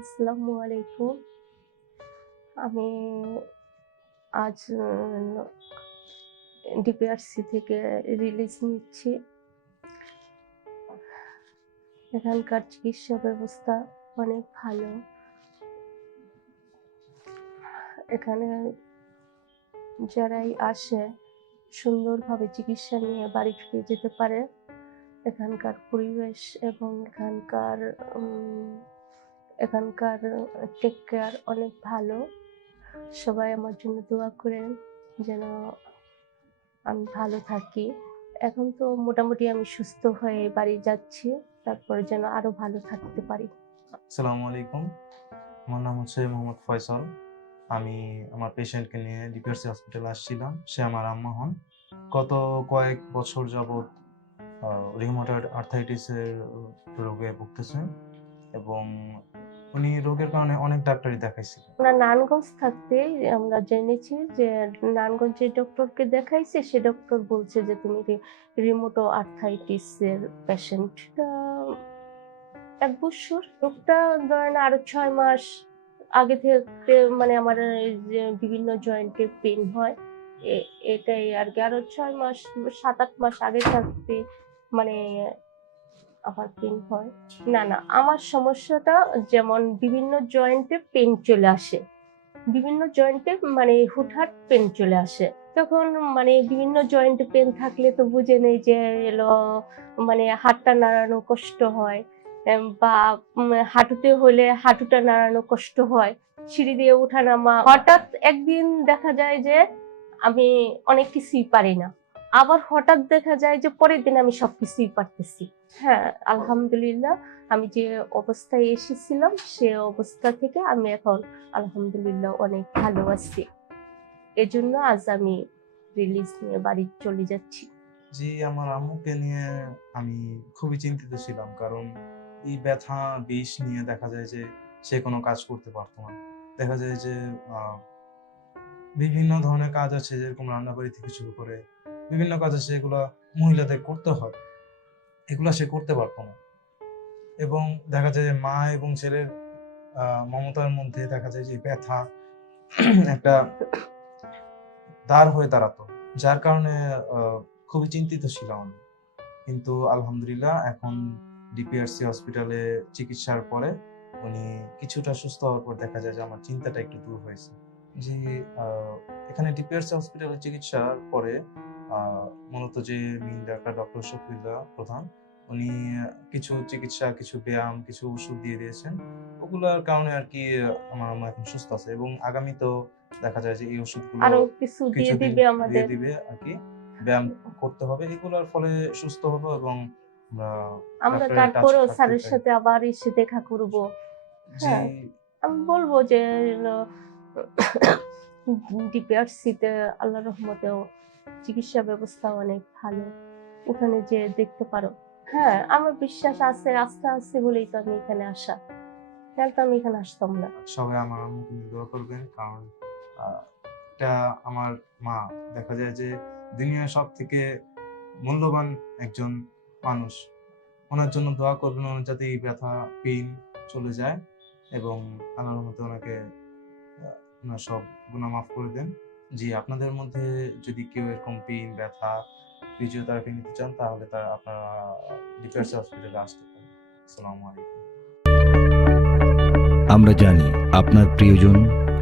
আসসালামু আলাইকুম। আমি আজ ডিপিআরসি থেকে রিলিজ নিচ্ছি। এখানকার চিকিৎসা ব্যবস্থা অনেক ভালো। এখানে যারাই আসে, সুন্দরভাবে চিকিৎসা নিয়ে বাড়ি ফিরে যেতে পারে। এখানকার পরিবেশ এবং এখানকার এখানকার টেক কেয়ার অনেক ভালো। সবাই আমার জন্য দোয়া করেন যেন আমি ভালো থাকি। এখন তো মোটামুটি আমি সুস্থ হয়ে বাড়ি যাচ্ছি, তারপরে যেন আরও ভালো থাকতে পারি। আসসালামু আলাইকুম। আমার নাম হচ্ছে মোহাম্মদ ফয়সাল। আমি আমার পেশেন্টকে নিয়ে ডিপিআরসি হসপিটালে আসছিলাম। সে আমার আম্মা হন। গত কয়েক বছর যাবৎ রিউমাটয়েড আর্থাইটিসের রোগে ভুগতেছেন এবং উনি রোগের কারণে অনেক ডাক্তারই দেখাইছিলেন। আমরা নারায়ণগঞ্জ থাকতে আমরা জেনেছি যে নারায়ণগঞ্জ যে ডক্টরকে দেখাইছে, সে ডক্টর বলছে যে তুমি রিমোটো আর্থাইটিসের পেশেন্ট এক বছর। রোগটা ধরেন আরও ছয় মাস আগে থেকে মানে আমার বিভিন্ন জয়েন্টে পেন হয় এটাই আর কি। আরও ছয় মাস, সাত আট মাস আগে থাকতে মানে আমার পেন হয়। না না, আমার সমস্যাটা যেমন বিভিন্ন জয়েন্টে পেন চলে আসে। বিভিন্ন জয়েন্টে মানে হুটহাট পেন চলে আসে। তখন মানে বিভিন্ন জয়েন্টে পেন থাকলে তো বুঝে নেই যে এলো মানে হাতটা নাড়ানো কষ্ট হয় বা হাঁটুতে হলে হাঁটুটা নাড়ানো কষ্ট হয়, সিঁড়ি দিয়ে ওঠা নামা হঠাৎ একদিন দেখা যায় যে আমি অনেক কিছুই পারি না। আবার হঠাৎ দেখা যায় যে পরের দিন আমি সবকিছুই পারতেছি। হ্যাঁ আলহামদুলিল্লাহ, আমি যে অবস্থায় এসেছিলাম, সে অবস্থা থেকে আমি এখন আলহামদুলিল্লাহ অনেক ভালো আছি। এজন্য আজ আমি রিলিজ নিয়ে বাড়ি চলে যাচ্ছি। জি, আমার আম্মুকে নিয়ে আমি খুবই চিন্তিত ছিলাম, কারণ এই ব্যথা, বিষ নিয়ে দেখা যায় যে সে কোনো কাজ করতে পারতো না। দেখা যায় যে বিভিন্ন ধরনের কাজ আছে, যেরকম রান্নাবাড়ি থেকে শুরু করে বিভিন্ন কাজ আছে যেগুলো মহিলাদের করতে হয়। এগুলো সে করতে পারতো না। এবং দেখা যায় যে মা এবং ছেলের মমতার মধ্যে দেখা যায় যে ব্যথা, একটা দাঁড় হয়ে দাঁড়াতো। যার কারণে খুবই চিন্তিত ছিলাম আমি। কিন্তু আলহামদুলিল্লাহ এখন ডিপিআরসি হসপিটালে চিকিৎসার পরে উনি কিছুটা সুস্থ হওয়ার পর দেখা যায় যে আমার চিন্তাটা একটু দূর হয়েছে। যে এখানে ডিপিআরসি হসপিটালে চিকিৎসার পরে মূলত যে মেইন ডাক্তার ডক্টর শফিউল্লাহ প্রধান উনি কিছু চিকিৎসা কিছু ব্যায়াম কিছু ওষুধ দিয়ে দিয়েছেন। ওগুলোর কারণে আর কি আমার আম্মা এখন সুস্থ আছে এবং আগামী তো দেখা যায় যে এই ওষুধগুলো আরও কিছু দিয়ে দিবে দিয়ে দিবে আর কি। ব্যায়াম করতে হবে এগুলোর ফলে সুস্থ হবে এবং আমরা তারপরেও স্যারের সাথে আবার এসে দেখা করব। হ্যাঁ। আমি বলব যে ডিপিআরসিতে আল্লাহ রহমতেও চিকিৎসা ব্যবস্থা অনেক ভালো। ওখানে যে দেখতে পারো। হ্যাঁ আমার বিশ্বাস আছে আস্থা আছে বলেই তো আমি এখানে আসা। তাহলে তো আমি এখানে আসতাম না। সবাই আমার আম্মুকে দোয়া করবেন, কারণ আমার মা। দেখা যায় যে দুনিয়ার সব থেকে মূল্যবান একজন মানুষ। ওনার জন্য দোয়া করবেন, ওনার যাতে এই ব্যথা পেন চলে যায় এবং আল্লাহর মতো ওনাকে ওনার সব গুণা মাফ করে দেন। জি, আপনাদের মধ্যে যদি কেউ এরকম পেইন, ব্যথা ফিজিওথেরাপি নিতে চান, তাহলে তার আপনারা ডিফেন্স হসপিটালে আসতে পারেন। আসসালামু আলাইকুম। আমরা জানি আপনার প্রিয়জন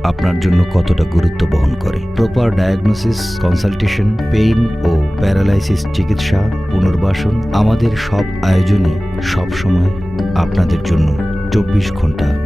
আপনার জন্য কতটা গুরুত্ব বহন করে। প্রপার ডায়াগনোসিস কনসালটেশন পেইন ও প্যারালাইসিস চিকিৎসা, পুনর্বাসন আমাদের সব আয়োজনই সব সময় আপনাদের জন্য চব্বিশ ঘণ্টা